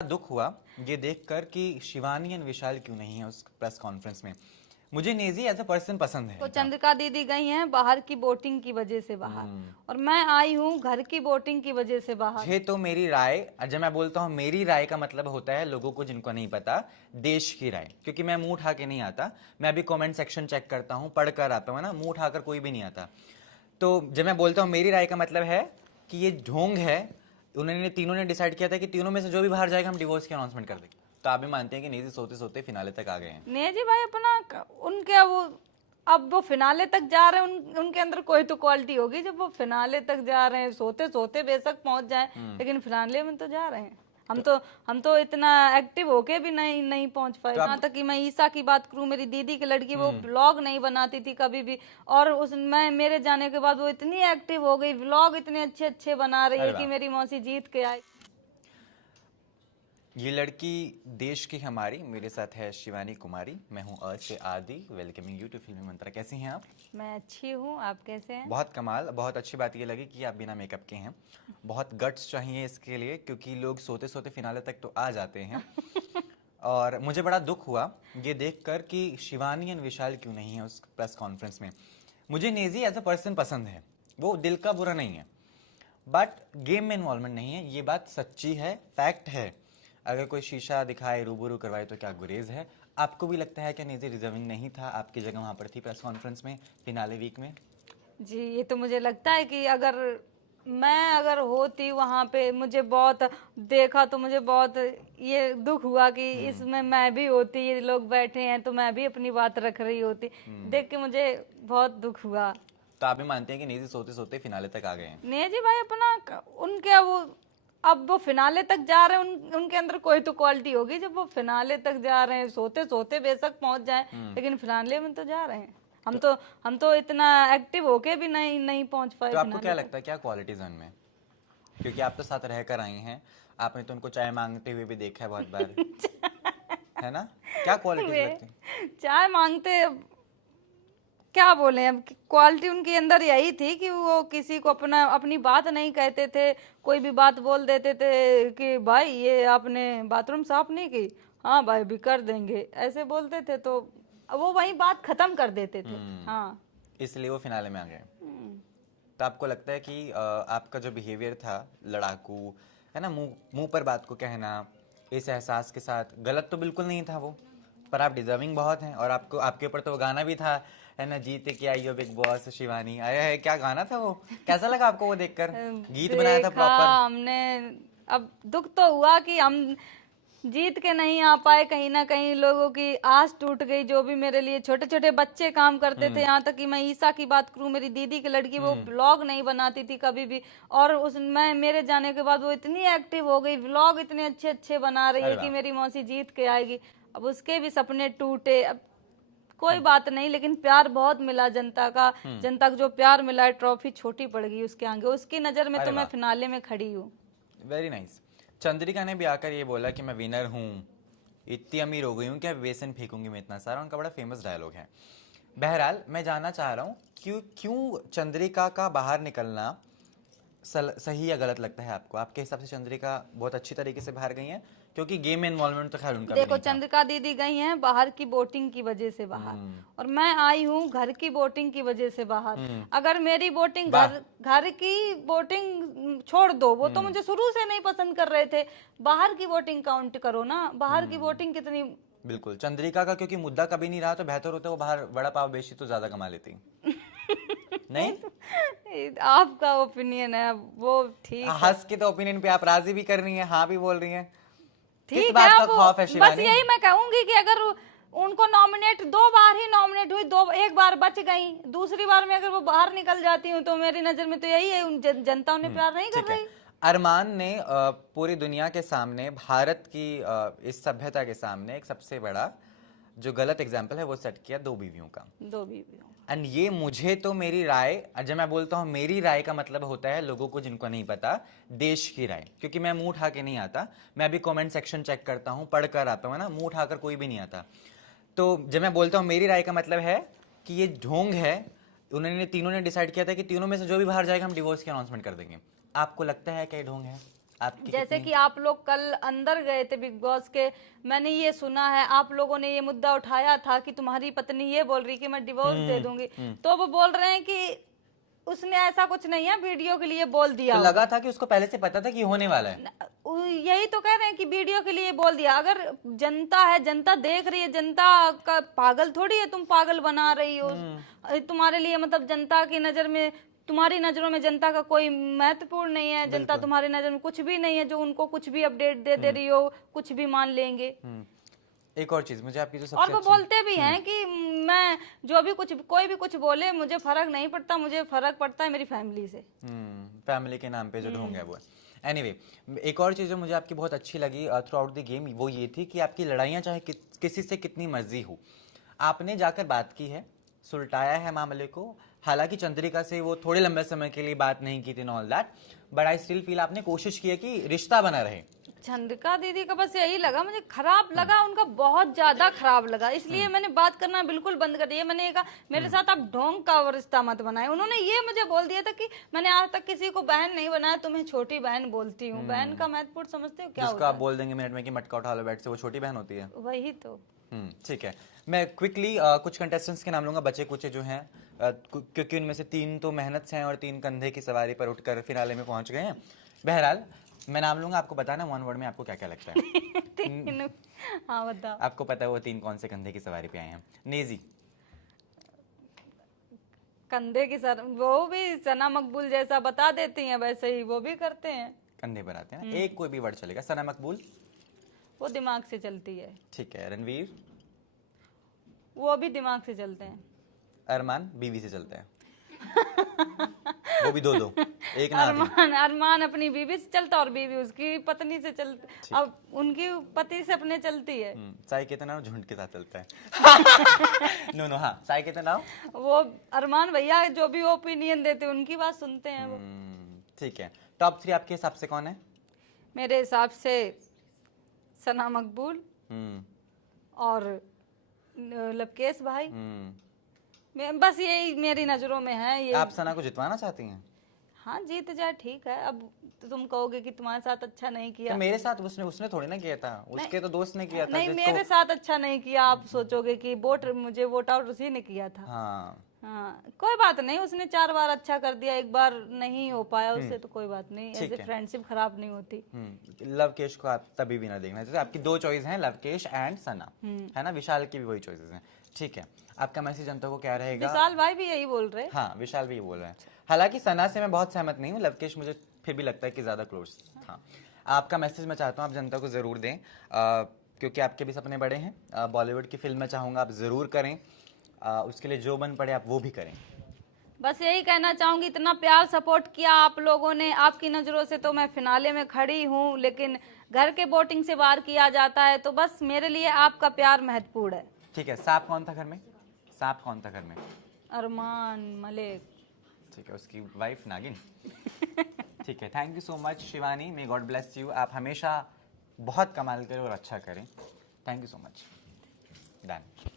दुख हुआ ये देखकर कि शिवानी एंड विशाल क्यों नहीं है उस प्रेस कॉन्फ्रेंस में। मुझे नेजी एज अ पर्सन पसंद है तो इनका। चंद्रिका दीदी गई हैं बाहर की बोटिंग की वजह से बाहर, और मैं आई हूँ घर की बोटिंग की वजह से बाहर। मुझे तो मेरी राय, जब मैं बोलता हूँ मेरी राय का मतलब होता है लोगों को जिनको नहीं पता, देश की राय। क्योंकि मैं मुंह उठा के नहीं आता, मैं अभी कमेंट सेक्शन चेक करता हूँ, पढ़ कर आता हूँ, है ना। मुंह उठाकर कोई भी नहीं आता। तो जब मैं बोलता हूँ मेरी राय का मतलब है कि ये ढोंग है। उन्होंने तीनों ने डिसाइड किया था कि तीनों में से जो भी बाहर जाएगा हम डिवोर्स की अनाउंसमेंट कर देंगे। तो आप भी मानते हैं कि नेजी सोते सोते फिनाले तक आ गए हैं। नेजी भाई अपना उनके वो अब वो फिनाले तक जा रहे हैं, उनके अंदर कोई तो क्वालिटी होगी जब वो फिनाले तक जा रहे हैं। सोते सोते बेशक पहुंच जाए, लेकिन फिनाले में तो जा रहे हैं। हम तो इतना एक्टिव होके भी नहीं पहुंच पाए। तो यहाँ तक कि मैं ईसा की बात करूं, मेरी दीदी की लड़की वो व्लॉग नहीं बनाती थी कभी भी, और उस मैं मेरे जाने के बाद वो इतनी एक्टिव हो गई, व्लॉग इतने अच्छे अच्छे बना रही है कि मेरी मौसी जीत के आई। ये लड़की देश की हमारी, मेरे साथ है शिवानी कुमारी। मैं हूँ अ से आदि, वेलकमिंग यू टू फिल्मी मंत्रा। कैसी हैं आप? मैं अच्छी हूँ, आप कैसे हैं? बहुत कमाल। बहुत अच्छी बात ये लगी कि आप बिना मेकअप के हैं। बहुत गट्स चाहिए इसके लिए, क्योंकि लोग सोते सोते फिनाले तक तो आ जाते हैं। और मुझे बड़ा दुख हुआ ये देखकर कि शिवानी एंड विशाल क्यों नहीं है उस प्रेस कॉन्फ्रेंस में। मुझे नेजी एज अ पर्सन पसंद है, वो दिल का बुरा नहीं है, बट गेम में इन्वॉल्वमेंट नहीं है। ये बात सच्ची है, फैक्ट है। अगर कोई शीशा दिखाए, रूबरू करवाए तो क्या गुरेज है। आपको भी लगता है कि नेजी डिजर्विंग नहीं था? आपकी जगह वहां पर थी प्रेस कॉन्फ्रेंस में, फिनाले वीक में। जी, ये तो मुझे लगता है कि अगर होती वहां पे, मुझे बहुत देखा तो मुझे बहुत ये दुख हुआ कि इसमें मैं भी होती, ये लोग बैठे हैं तो मैं भी अपनी बात रख रही होती। देख के मुझे बहुत दुख हुआ। तो आप भी मानते हैं कि नेजी सोते सोते फिनाले तक आ गए हैं? नेजी भाई अपना उनके वो अब वो फिनाले तक जा रहे हैं, उनके अंदर कोई तो क्वालिटी होगी जब वो फिनाले तक जा रहे हैं। सोते सोते बेशक पहुंच जाए, लेकिन फिनाले में तो जा रहे हैं। हम तो इतना एक्टिव होके भी नहीं पहुंच पाए। तो आपको क्या लगता है क्या क्वालिटीज उनमें? क्योंकि आप तो साथ रहकर आई हैं, आपने तो उनको चाय मांगते हुए भी देखा है बहुत बार, है ना। क्या क्वालिटीज लगती हैं? चाय मांगते, क्या बोले अब, क्वालिटी उनके अंदर यही थी कि वो किसी को अपनी बात नहीं कहते थे। कोई भी बात बोल देते थे कि भाई ये आपने बाथरूम साफ नहीं की, हाँ भाई भी कर देंगे, ऐसे बोलते थे तो वो वही बात खत्म कर देते थे। हाँ, इसलिए वो फिनाले में आ गए। तो आपको लगता है कि आपका जो बिहेवियर था लड़ाकू, है ना, मुंह मुंह पर बात को कहना, इस एहसास के साथ गलत तो बिल्कुल नहीं था वो, पर आप डिजर्विंग बहुत हैं। और आपको, आपके ऊपर तो वो गाना भी था, है ना, जीते के आई हो बिग बॉस शिवानी। आया है, क्या गाना था वो? कैसा लगा आपको वो देखकर? गीत बनाया था देखा प्रॉपर। हमने। अब दुख तो हुआ कि हम जीत के नहीं आ पाए, कहीं ना कहीं लोगों की आस टूट गई। जो भी मेरे लिए छोटे छोटे बच्चे काम करते थे, यहाँ तक कि मैं ईसा की बात करूं, मेरी दीदी की लड़की वो ब्लॉग नहीं बनाती थी कभी भी, और मैं मेरे जाने के बाद वो इतनी एक्टिव हो गई, व्लॉग इतने अच्छे अच्छे बना रही है कि मेरी मौसी जीत के आएगी। अब उसके भी सपने टूटे। अब कोई बात नहीं, लेकिन प्यार बहुत मिला जनता का। जनता को जो प्यार मिला है, ट्रॉफी छोटी पड़ गई उसके आगे। उसकी नजर में तो मैं फिनाले में खड़ी हूँ। Very nice. चंद्रिका ने भी आकर ये बोला कि मैं विनर हूँ, इतनी अमीर हो गई हूँ कि अब बेसन फेंकूंगी मैं इतना सारा। उनका बड़ा फेमस डायलॉग है। बहरहाल मैं जानना चाह रहा हूँ क्यों क्यों चंद्रिका का बाहर निकलना सही या गलत लगता है आपको? आपके हिसाब से चंद्रिका बहुत अच्छी तरीके से बाहर गई हैं, क्योंकि गेम में इन्वॉल्वमेंट तो खैर उनका भी देखो, नहीं था। चंद्रिका दीदी गई हैं बाहर की बोटिंग की वजह से बाहर, और मैं आई हूँ घर की बोटिंग की वजह से बाहर। अगर मेरी बोटिंग घर की बोटिंग छोड़ दो, वो तो मुझे शुरू से नहीं पसंद कर रहे थे। बाहर की बोटिंग काउंट करो ना, बाहर की बोटिंग कितनी। बिल्कुल, चंद्रिका का क्योंकि मुद्दा कभी नहीं रहा, तो बेहतर होता है वो बाहर वड़ा पाव बेची तो ज्यादा कमा लेती। नहीं, आपका ओपिनियन है वो, ठीक है। हंस के तो ओपिनियन पे आप राजी भी कर रही हैं, हाँ भी बोल रही हैं। किस ठीक बात है, का वो खौफ है बस शिवानी? यही मैं कहूंगी कि अगर उनको नॉमिनेट, 2 बार ही नॉमिनेट हुई, एक बार बच गई, दूसरी बार में अगर वो बाहर निकल जाती हूँ तो मेरी नजर में तो यही है, जनता उन्हें प्यार नहीं कर रही। अरमान ने पूरी दुनिया के सामने, भारत की इस सभ्यता के सामने एक सबसे बड़ा जो गलत एग्जाम्पल है वो सेट किया, 2 बीवियों का। 2 बीवियों। एंड ये मुझे तो मेरी राय, जब मैं बोलता हूँ मेरी राय का मतलब होता है लोगों को जिनको नहीं पता, देश की राय। क्योंकि मैं मुंह उठा के नहीं आता, मैं अभी कमेंट सेक्शन चेक करता हूँ, पढ़ कर आता हूँ, है ना। मुंह उठाकर कोई भी नहीं आता। तो जब मैं बोलता हूँ मेरी राय का मतलब है कि ये ढोंग है। उन्होंने तीनों ने डिसाइड किया था कि तीनों में से जो भी बाहर जाएगा हम डिवोर्स की अनाउंसमेंट कर देंगे। आपको लगता है क्या ये ढोंग है? आपकी जैसे कि आप लोग कल अंदर गए थे बिग बॉस के, मैंने ये सुना है आप लोगों ने ये मुद्दा उठाया था कि तुम्हारी पत्नी ये बोल रही कि मैं डिवोर्स दे दूंगी, तो वो बोल रहे हैं कि उसने ऐसा कुछ नहीं है, वीडियो के लिए बोल दिया तो होगा। लगा था कि उसको पहले से पता था कि होने वाला है। यही तो कह रहे हैं कि वीडियो के लिए बोल दिया। अगर जनता है, जनता देख रही है, जनता का पागल थोड़ी है, तुम पागल बना रही हो तुम्हारे लिए, मतलब जनता की नजर में, तुम्हारी नजरों में जनता का कोई महत्वपूर्ण नहीं है, जनता तुम्हारी नजर में कुछ भी नहीं है, जो उनको कुछ भी अपडेट दे रही हो कुछ भी मान लेंगे। एक और चीज मुझे आपकी जो सबसे और वो बोलते भी हैं कि मैं जो भी कुछ, कोई भी कुछ बोले मुझे फर्क नहीं पड़ता, मुझे फर्क पड़ता है मेरी फैमिली से। फैमिली के नाम पे जो ढोंग है वो। एनीवे, एक और चीज जो मुझे आपकी बहुत अच्छी लगी थ्रू आउट द गेम वो ये थी कि आपकी लड़ाइयाँ चाहे किसी से कितनी मर्जी हो, आपने जाकर बात की है, सुलटाया है मामले को। हालांकि चंद्रिका से वो थोड़े लंबे समय के लिए बात नहीं की थी all that, but I still feel आपने कोशिश की है कि रिश्ता बना रहे। चंद्रिका दीदी का बस यही लगा, मुझे खराब लगा, उनका बहुत ज्यादा खराब लगा, इसलिए मैंने बात करना बिल्कुल बंद कर दिया। मैंने कहा मेरे साथ आप ढोंग का रिश्ता मत बनाए। उन्होंने ये मुझे बोल दिया था कि मैंने आज तक किसी को बहन नहीं बनाया, तुम्हें छोटी बहन बोलती हूँ। बहन का महत्वपूर्ण समझते हो क्या जिसको होता आप बोल देंगे मिनट में कि मटका उठा लो बेड से, वो छोटी बहन होती है। वही तो। ठीक है, मैं क्विकली कुछ कंटेस्टेंट्स के नाम लूंगा, बचे कुचे जो हैं, क्योंकि उनमें से 3 तो मेहनत से हैं और 3 कंधे की सवारी पर उठकर फिनाले में पहुंच गए हैं। बहरहाल मैं नाम लूंगा, आपको बताना 1 वर्ड में आपको क्या क्या लगता है। हाँ बताओ। आपको पता है वो 3 कौन से कंधे की सवारी पे आए हैं? नेजी, कंधे की सर, वो भी सना मकबूल जैसा बता देती हैं, वैसे ही वो भी करते हैं, कंधे पर आते हैं ना। एक कोई भी वर्ड चलेगा। सना मकबूल, वो दिमाग से चलती है। ठीक है। रणवीर, वो भी दिमाग से चलते हैं। अरमान बीवी से चलते हैं। वो भी 2-2, एक ना आधी। अरमान अपनी बीवी से चलता और बीवी उसकी पत्नी से चलती, अब उनकी पति से अपने चलती है। साई के तनाव झुंड के साथ चलता है। नो हाँ, साई के तनाव वो अरमान भैया जो भी ओपिनियन देते हैं उनकी बात सुनते हैं वो। ठीक है। टॉप 3 आपके हिसाब से कौन है? मेरे हिसाब से सना मकबूल और लवकेश भाई, बस यही मेरी नजरों में है ये। आप सना को जितवाना चाहती हैं? हाँ जीत जाए ठीक है। अब तो तुम कहोगे कि तुम्हारे साथ अच्छा नहीं किया, तो मेरे साथ उसने थोड़ी ना किया था, उसके तो दोस्त ने किया था। नहीं मेरे साथ अच्छा नहीं किया, आप सोचोगे कि मुझे वोट आउट उसी ने किया था। हाँ कोई बात नहीं, उसने 4 बार अच्छा कर दिया, एक बार नहीं हो पाया उससे, तो कोई बात नहीं, ऐसे फ्रेंडशिप खराब नहीं होती। लवकेश को आप तभी भी ना देखना चाहिए। आपकी 2 चॉइस हैं, लवकेश एंड सना, है ना। विशाल की भी वही चॉइसेस हैं। ठीक है, आपका मैसेज जनता को क्या रहेगा? विशाल भाई भी यही बोल रहे हैं। हाँ, विशाल भी यही बोल रहे हैं। हालांकि सना से मैं बहुत सहमत नहीं हूँ, लवकेश मुझे फिर भी लगता है कि ज्यादा क्लोज था। आपका मैसेज मैं चाहता हूँ आप जनता को जरूर दें, क्योंकि आपके भी सपने बड़े हैं। बॉलीवुड की फिल्म मैं चाहूंगा आप जरूर करें, उसके लिए जो बन पड़े आप वो भी करें। बस यही कहना चाहूंगी, इतना प्यार सपोर्ट किया आप लोगों ने, आपकी नजरों से तो मैं फिनाले में खड़ी हूँ, लेकिन घर के वोटिंग से बाहर किया जाता है, तो बस मेरे लिए आपका प्यार महत्वपूर्ण है। ठीक है। सांप कौन था घर में? सांप कौन था घर में? अरमान मलिक। ठीक है, उसकी वाइफ नागिन। ठीक है, thank you so much Shivani, may God bless you. आप हमेशा बहुत कमाल करें और अच्छा करें। Thank you so much. Done.